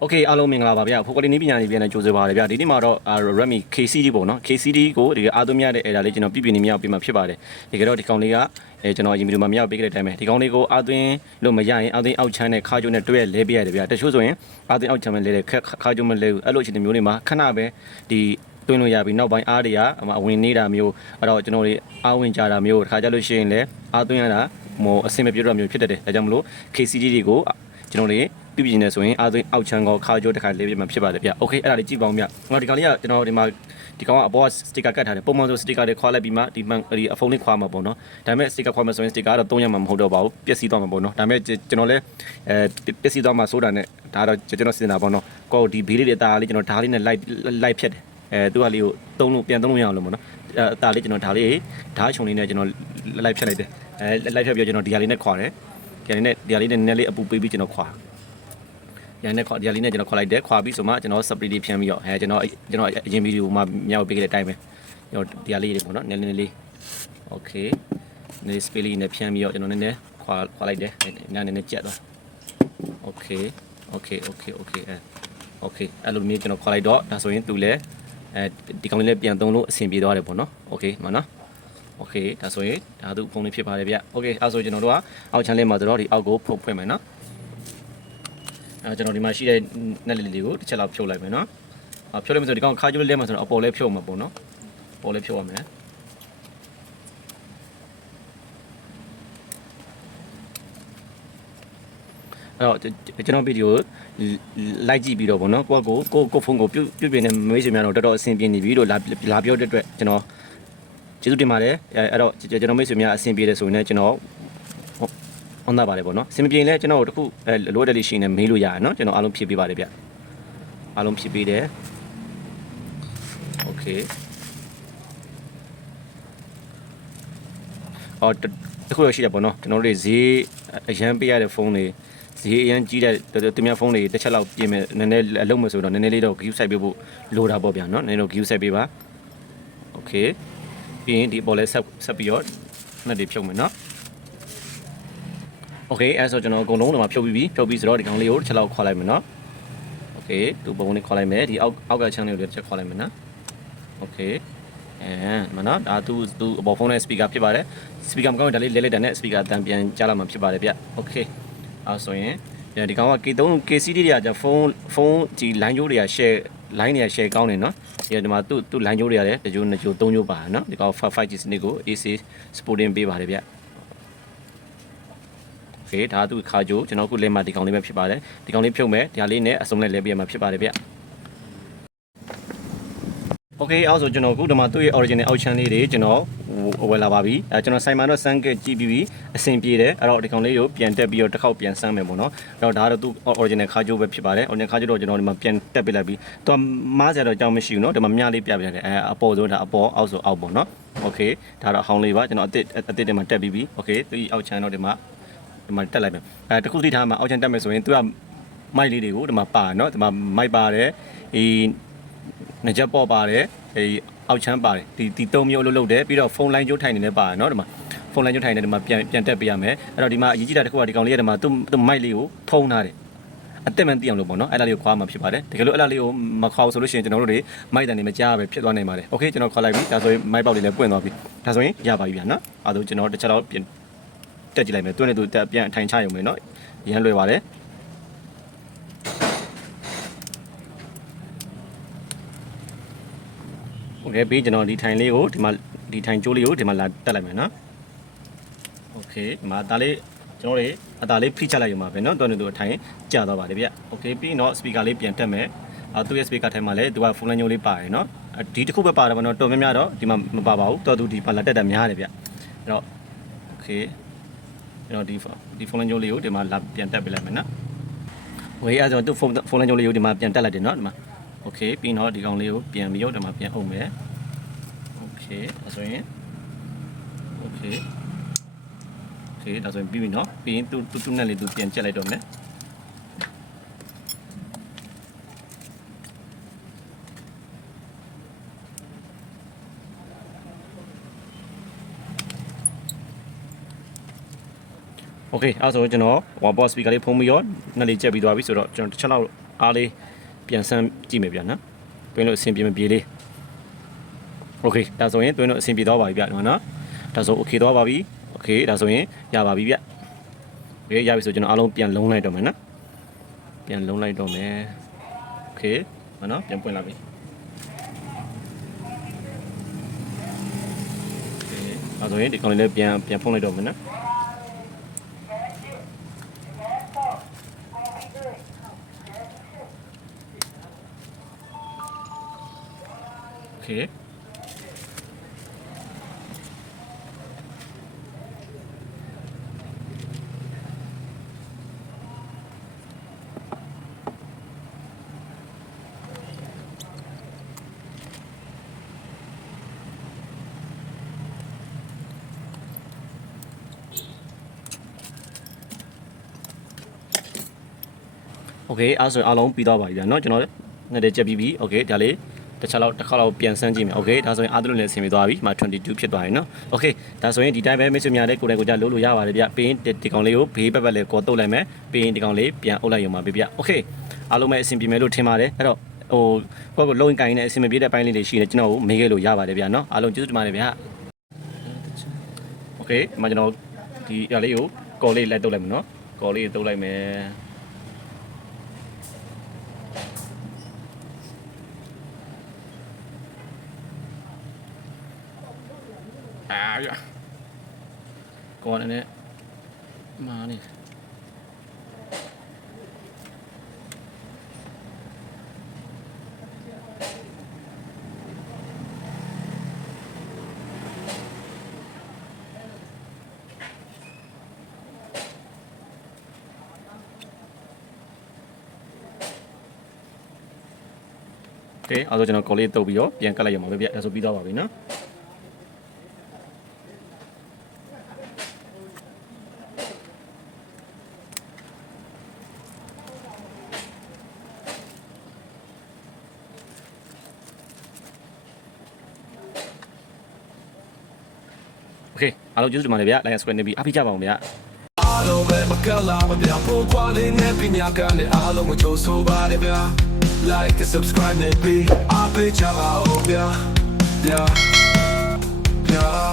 โอเคအားလုံးမင်္ဂလာပါဗျာဖိုကလီနီးပညာနေပြန်နေကြိုဆိုပါရဗျာဒီနေ့မှာတော့အာ Redmi KCD ပေါ့နော် KCD ကိုဒီကအားသွင်းရတဲ့ error လေးကျွန်တော်ပြပြနေမြောက်ပြမှာဖြစ်ပါတယ်ဒီကတော့ဒီကောင်လေးကအဲကျွန်တော်အရင်ဗီဒီယိုမှာမြောက်ပေးခဲ့တဲ့အတိုင်းပဲဒီကောင်လေးကိုအားသွင်းလို့မရရင်အားသွင်းအောက်ချမ်းနဲ့ခါကျုံနဲ့တွဲရလဲပေးရတယ်ဗျာတချို့ဆိုရင်အားသွင်းအောက်ချမ်းနဲ့လဲတယ်ခက်ခါကျုံမလဲဘူးအဲ့လိုအခြေအနေမျိုးတွေမှာခဏပဲဒီတွင်းလို့ရပြီနောက်ပိုင်းအားတွေကအဝင်နေတာမျိုးအဲ့တော့ကျွန်တော်တွေအားဝင်ကြတာမျိုးတခါကြလို့ရှိရင်လည်းအားသွင်းရတာဟိုအဆင်မပြေတော့မျိုးဖြစ်တတ်တယ်ဒါကြောင့်မလို့ KCD တွေကိုကျွန်တော်တွေ ပြပြနေဆိုရင်အာသွင်းအောက်ချမ်းကောခါကြိုးတစ်ခါလေးပြမှာဖြစ်ပါလေဗျ။ Okay အဲ့ဒါလေးကြည့်ပါဦးဗျ။ငါဒီကောင်လေးကကျွန်တော်ဒီမှာဒီကောင်ကအပေါ်က sticker ကတ်ထားတယ်ပုံမှန်ဆို sticker တွေခွာလိုက်ပြီးမှဒီမှန်ဒီအဖုန်းလေးခွာမှာပေါ့နော်။ဒါပေမဲ့ sticker ခွာမှာဆိုရင် sticker ကတော့သုံးရမှာမဟုတ်တော့ပါဘူး။ပျက်စီးသွားမှာပေါ့နော်။ဒါပေမဲ့ကျွန်တော်လည်းအဲပျက်စီးသွားမှာဆိုတာနဲ့ဒါတော့ကျွန်တော်စဉ်းစားပါတော့။ကောဒီဘေးလေးတွေတာလေးကျွန်တော်ဓာလေးနဲ့ light light ဖြတ်တယ်။အဲသူကလေးကိုသုံးလို့ပြန်သုံးလို့ရအောင်လို့ပေါ့နော်။အဲတာလေးကျွန်တော်ဓာလေးဓာချုံလေးနဲ့ကျွန်တော် light ဖြတ်လိုက်တယ်။အဲ light ဖြတ်ပြီးတော့ကျွန်တော်ဒီဟာလေးနဲ့ခွာတယ်။ဒီဟာလေးနဲ့ဒီဟာလေးနဲ့နည်းနည်းလေးအပူပေးပြီးကျွန်တော်ခွာ။ ရန်နဲ့ခေါ်ဒီဟာလေးနဲ့ကျွန်တော်ခေါ်လိုက်တယ်ခွာပြီးဆိုမှကျွန်တော် spray လေးဖြန်းပြီးတော့အဲကျွန်တော်ကျွန်တော်အရင်ဗီဒီယိုမှာမြောက်ပေးခဲ့တဲ့အတိုင်းပဲကျွန်တော်ဒီဟာလေးတွေပေါ့နော်နည်းနည်းလေး okay နည်း spray လေးနဲ့ဖြန်းပြီးတော့ကျွန်တော်နည်းနည်းခွာခွာလိုက်တယ်နားနည်းနည်းကြက်သွား okay okay okay okay အဲ okay အဲ့လိုမျိုးကျွန်တော်ခွာလိုက်တော့ဒါဆိုရင်သူလည်းအဲဒီကောင်လေးလည်းပြန်သုံးလို့အဆင်ပြေသွားတယ်ပေါ့နော် okay မနော် โอเคဒါဆိုရင်ဒါသူဖုန်းလေးဖြစ်ပါတယ်ဗျโอเคအဲဆိုကျွန်တော်တို့ကအောက်ချမ်းလေးမှာတော့ဒီအောက်ကိုဖုတ်ဖွင့်မယ်နော် အဲကျွန်တော်ဒီမှာရှိတဲ့နက်လေးလေးကိုတစ်ချက်လောက်ဖြုတ်လိုက်မယ်နော်အဖြုတ်လိုက်မယ်ဆိုဒီကောင်ခါကျိုးလေးမှာဆိုတော့အပေါ်လေးဖြုတ်မှာပေါ့နော်အပေါ်လေးဖြုတ်ရမယ်အဲ့တော့ကျွန်တော်ဗီဒီယိုလိုက်ကြည့်ပြီးတော့ဗောနော်ကိုကကိုကိုကိုဖုန်းကိုပြုတ်ပြုတ်ပြနေမေးချင်များတော့တော်တော်အဆင်ပြေနေပြီလို့လာလာပြောတဲ့အတွက်ကျွန်တော်ကျေးဇူးတင်ပါတယ်အဲအဲ့တော့ကျွန်တော်မိတ်ဆွေများအဆင်ပြေတယ်ဆိုရင်လည်းကျွန်တော် ဟောင်းသားပါတယ်ဗောနော်အဆင်မပြေရင်လည်းကျွန်တော်တို့တခုအဲလိုတယ်လေးရှိနေမေးလို့ရတယ်နော်ကျွန်တော်အားလုံးဖြည့်ပေးပါတယ်ဗျအားလုံးဖြည့်ပေးတယ်โอเคအော်တခုရရှိတယ်ဗောနော်ကျွန်တော်တို့တွေဈေးအရန်ပေးရတဲ့ဖုန်းတွေဈေးအရန်ကြီးတဲ့သူများဖုန်းတွေတစ်ချက်လောက်ပြင်မယ်နည်းနည်းအလုံးမဆိုတော့နည်းနည်းလေးတော့ view site ပေးဖို့လိုတာပေါ့ဗျာနော်နည်းနည်းတော့ view site ပေးပါโอเคပြီးရင်ဒီပေါ်လဲဆက်ဆက်ပြီးတော့နှစ်တွေဖြုတ်မယ်နော် Okay အဲဆိုကျွန်တော်အကုန်လုံးတော့ဖြုတ်ပြီးပြီဖြုတ်ပြီးဆိုတော့ဒီကောင်လေးကိုတစ်ချက်လောက်ခေါ်လိုက်မယ်နော် Okay သူပုံလေးခေါ်လိုက်မယ်ဒီအောက်အောက်က channel လေးတစ်ချက်ခေါ်လိုက်မယ်နော် Okay အဲမနော်ဒါသူသူအပေါ်ဖုန်းနဲ့ speaker ဖြစ်ပါတယ် speaker မကောင်းရင်ဒါလေးလဲလိုက်တာနဲ့ speaker အတန်ပြန်ကြားလာမှာဖြစ်ပါတယ်ဗျ Okay အဲဆိုရင်ဒီကောင်က K3 KCD တွေကじゃဖုန်းဖုန်းဒီ line ကြိုးတွေက share line တွေက share ကောင်းနေနော်ဒီတော့ဒီမှာသူ့သူ့ line ကြိုးတွေကလည်းတကြိုးနှစ်ကြိုးသုံးကြိုးပါနော်ဒီကောင် 5G စနစ်ကို AC supporting ပေးပါတယ်ဗျ โอเคဒါသူခါကြိုးကျွန်တော်ခုလဲမှာဒီကောင်လေးပဲဖြစ်ပါတယ်ဒီကောင်လေးဖြုတ်မယ်ဒီဟာလေးနဲ့အစုံနဲ့လဲပေးရမှာဖြစ်ပါတယ်ဗျโอเคအောက်ဆိုကျွန်တော်ခုဒီမှာသူ့ရဲ့ original အောက်ချမ်းလေးတွေကျွန်တော်ဝယ်လာပါပြီအဲကျွန်တော်ဆိုင်မှာတော့စမ်းကကြည့်ပြီးပြီအဆင်ပြေတယ်အဲ့တော့ဒီကောင်လေးကိုပြန်တက်ပြီးတော့တစ်ခေါက်ပြန်စမ်းမယ်ပေါ့နော်အဲ့တော့ဒါကတော့သူ့ original ခါကြိုးပဲဖြစ်ပါတယ် original ခါကြိုးတော့ကျွန်တော်ဒီမှာပြန်တက်ပေးလိုက်ပြီးသူကမားစရာတော့အကြောင်းမရှိဘူးနော်ဒီမှာမြလေးပြပြတယ်အဲအပေါ်ဆုံးဒါအပေါ်အောက်ဆိုအောက်ပေါ့နော်โอเคဒါတော့အဟောင်းလေးပါကျွန်တော်အစ်အစ်ဒီမှာတက်ပြီးပြီโอเคသူ့အောက်ချမ်းတော့ဒီမှာ ဒီမှာတက်လိုက်မယ်အဲတခုသိထားမှာအောက်ချမ်းတက်မယ်ဆိုရင်သူကမိုက်လေးတွေကိုဒီမှာပါနော်ဒီမှာမိုက်ပါတယ်ဒီငကြက်ပေါ့ပါတယ်ဒီအောက်ချမ်းပါတယ်ဒီဒီသုံးမျိုးအလုပ်လုပ်တယ်ပြီးတော့ဖုန်းလိုင်းကျိုးထိုင်နေလည်းပါတယ်နော်ဒီမှာဖုန်းလိုင်းကျိုးထိုင်နေဒီမှာပြန်ပြန်တက်ပေးရမယ်အဲ့တော့ဒီမှာအရေးကြီးတာတစ်ခုကဒီကောင်လေးကဒီမှာသူ့သူ့မိုက်လေးကိုဖုံးထားတယ်အတက်မှန်သိအောင်လို့ပေါ့နော်အဲ့ဒါလေးကိုခွာမှာဖြစ်ပါတယ်တကယ်လို့အဲ့ဒါလေးကိုမခွာဘူးဆိုလို့ရှိရင်ကျွန်တော်တို့တွေမိုက်တန်နေမကြားပဲဖြစ်သွားနိုင်ပါတယ်โอเคကျွန်တော်ခွာလိုက်ပြီဒါဆိုရင်မိုက်ပေါက်လေးလည်းပွင့်သွားပြီဒါဆိုရင်ရပါပြီဗျာနော်အဲ့ဒါကျွန်တော်တစ်ချက်တော့ပြန် တက်ကြည့်လိုက်မယ်သူနဲ့သူတက်ပြန်အထိုင်ချရုံပဲနော်ရမ်းလွယ်ပါတယ်โอเคပြီးကျွန်တော်ဒီထိုင်လေးကိုဒီမှာဒီထိုင်ကျိုးလေးကိုဒီမှာလာတက်လိုက်မယ်နော်โอเคဒီမှာဒါလေးကျွန်တော်တို့အသားလေးဖိချလိုက်ရုံပါပဲเนาะတော်နေသူအထိုင်ကျသွားပါတယ်ဗျโอเคပြီးတော့ speaker လေးပြန်တက်မယ်အာသူ့ရဲ့ speaker ထဲမှာလည်းသူကဖုန်းလမ်းညိုးလေးပါတယ်เนาะဒီတစ်ခုပဲပါတယ်ဗောနော်တော်များများတော့ဒီမှာမပါပါဘူးတော်သူဒီပါလာတက်တာများတယ်ဗျအဲ့တော့โอเค ကျွန်တော်ဒီဒီဖုန်းလမ်းညိုးလေးကိုဒီမှာလာပြန်တက်ပေးလိုက်မယ်နော်ဝေးအဲ့တော့သူ့ဖုန်းဖုန်းလမ်းညိုးလေးကိုဒီမှာပြန်တက်လိုက်တယ်เนาะဒီမှာโอเคပြီးတော့ဒီကောင်လေးကိုပြန်ပြီးတော့ဒီမှာပြန်အုပ်မယ်โอเคအဲ့ဆိုရင်โอเค โอเคဒါဆိုရင်ပြီးပြီเนาะပြီးရင်သူသူသူနဲ့လေးသူပြန်ကြက်လိုက်တော့မယ် โอเคအဲ့ဆိုကျွန်တော် one box speaker လေးဖုံးပြီးတော့နှစ်လေးကြက်ပြီးသွားပြီဆိုတော့ကျွန်တော်တစ်ချက်လောက် အားလေးပြန်ဆန်းကြည့်မယ်ဗျာနော်တွင်းလို့အဆင်ပြေမပြေလေးโอเคဒါဆိုရင်တွင်းလို့အဆင်ပြေသွားပါပြီဗျာနော်ဒါဆိုโอเคသွားပါပြီโอเคဒါဆိုရင်ရပါပြီဗျโอเคရပြီဆိုကျွန်တော်အားလုံးပြန်လုံးလိုက်တော့မယ်နော်ပြန်လုံးလိုက်တော့မယ်โอเคမနော်ပြန်ပွင့်လာပြီโอเคဒါဆိုရင်ဒီကောင်လေးလည်းပြန်ပြန်ဖုံးလိုက်တော့မယ်နော် เคโอเคအားဆိုရင်အားလုံးပြီးတော့ပါပြီဗျာเนาะကျွန်တော်ငက်တဲ့ချက်ပြီးပြီโอเคဒါလေး တစ်ခြားလောက်တစ်ခါလောက်ပြန်ဆန်းကြည့်မယ်โอเคဒါဆိုရင်အားလုံးလည်းအဆင်ပြေသွားပြီဒီမှာ22ဖြစ်သွားပြီเนาะโอเคဒါဆိုရင်ဒီတိုင်းပဲမိတ်ဆွေများလည်းကိုယ်တိုင်ကိုယ်ကြလို့လို့ရပါတယ်ဗျပြီးရင်ဒီကောင်လေးကိုဘေးဘက်ဘက်လေးကောတုတ်လိုက်မယ်ပြီးရင်ဒီကောင်လေးပြန်အုပ်လိုက်ရုံပါပဲဗျโอเคအားလုံးပဲအဆင်ပြေမယ်လို့ထင်ပါတယ်အဲ့တော့ဟိုကိုယ့်ကိုလုံးကိုင်းနေအဆင်မပြေတဲ့ပိုင်းလေးတွေရှိနေကျွန်တော်ကိုမေးခဲ့လို့ရပါတယ်ဗျာเนาะအားလုံးကျေးဇူးတင်ပါတယ်ဗျာโอเคဒီမှာကျွန်တော်ဒီအရာလေးကိုကော်လေးလိုက်တုတ်လိုက်မယ်เนาะကော်လေးတုတ်လိုက်မယ် ကြီးอ่ะကောနနဲ့မာနေကဲအားလုံးကျွန်တော်ကော်လေးတုပ်ပြီးတော့ပြန်ကတ်လိုက်ရမှာပဲဗျဒါဆိုပြီးသွားပါပြီနော် အားလုံးကျေးဇူးတင်ပါတယ်ဗျာ like subscribe နေပြီးအားပေးကြပါအောင်ဗျာအားလုံးပဲမကလာမပြောင်းဖို့ခွာလေးနဲ့ပြညာကနေအားလုံးကိုကြိုးဆိုပါရဗျာ like and subscribe နဲ့ပြီးအားပေးကြပါဦးဗျာဗျာဗျာ